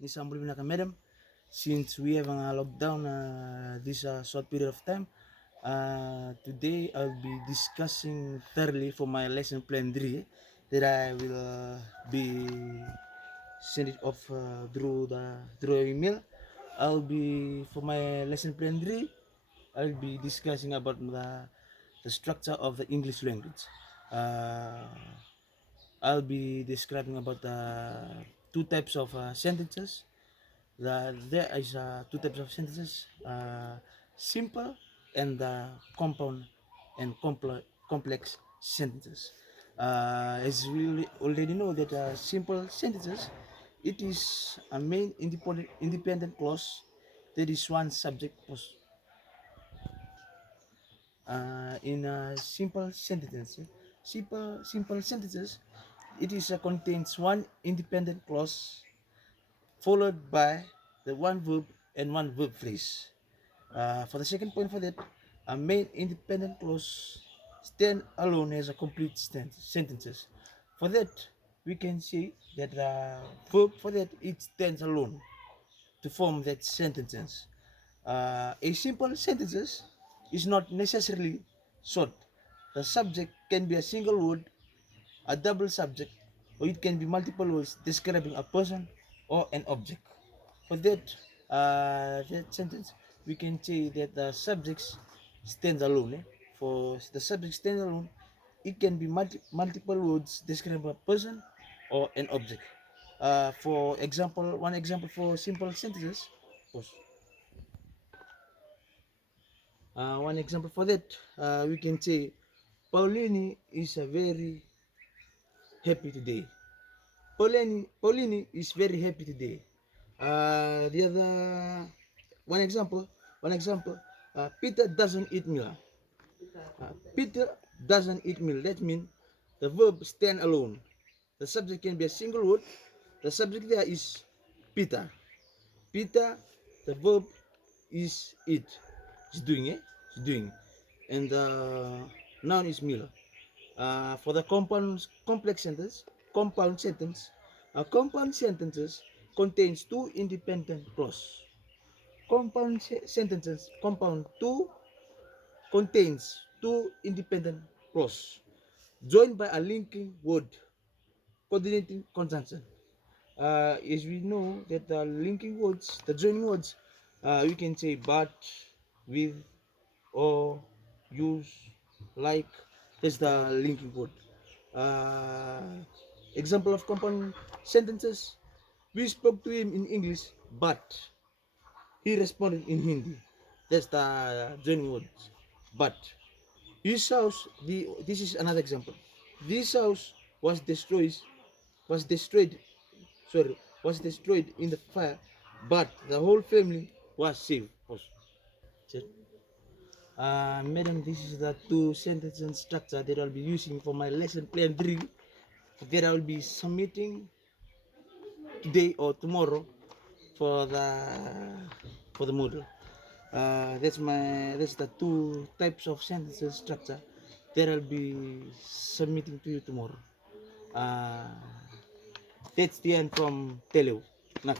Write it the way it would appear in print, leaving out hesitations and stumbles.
Nisambuli Vinaka Madam, since we have a lockdown this short period of time, today I'll be discussing thoroughly for my lesson plan 3 that I will be send it off through email. I'll be for my lesson plan 3. I'll be discussing about the structure of the English language. Uh, I'll be describing about the two types of sentences. There is two types of sentences: simple and compound and complex sentences. As we already know that simple sentences, it is a main independent clause that is one subject in simple sentences. Simple sentences, it is contains one independent clause followed by the one verb and one verb phrase. For the second point for that, a main independent clause stand alone as a complete sentences. For that, we can say that the verb for that it stands alone to form that sentences. A simple sentences is not necessarily short. The subject can be a single word, a double subject, or it can be multiple words describing a person or an object. For that sentence, we can say that the subject stands alone. For the subject stands alone, it can be multiple words describing a person or an object. For example, one example for simple sentences. One example for that, we can say, Pauline is a very happy today. Pauline is very happy today. The other one example, Peter doesn't eat meal. Peter doesn't eat meal. That means the verb stand alone. The subject can be a single word. The subject there is Peter. Peter, the verb is eat. He's doing it. He's doing. And the noun is meal. For the complex sentence, compound sentence, a compound sentences contains two independent clauses. Compound sentences compound two contains two independent clauses joined by a linking word coordinating conjunction. As we know that the linking words, the joining words, we can say but, with, or, use, like. That's the linking word. Example of compound sentences: we spoke to him in English, but he responded in Hindi. That's the joining words. But this house, this is another example. This house was destroyed, was destroyed, was destroyed in the fire, but the whole family was saved. Madam, this is the two sentence structure that I'll be using for my lesson plan 3 that I'll be submitting today or tomorrow for the model. That's the two types of sentences structure that I'll be submitting to you tomorrow. Uh, that's the end from Teleu. Nah.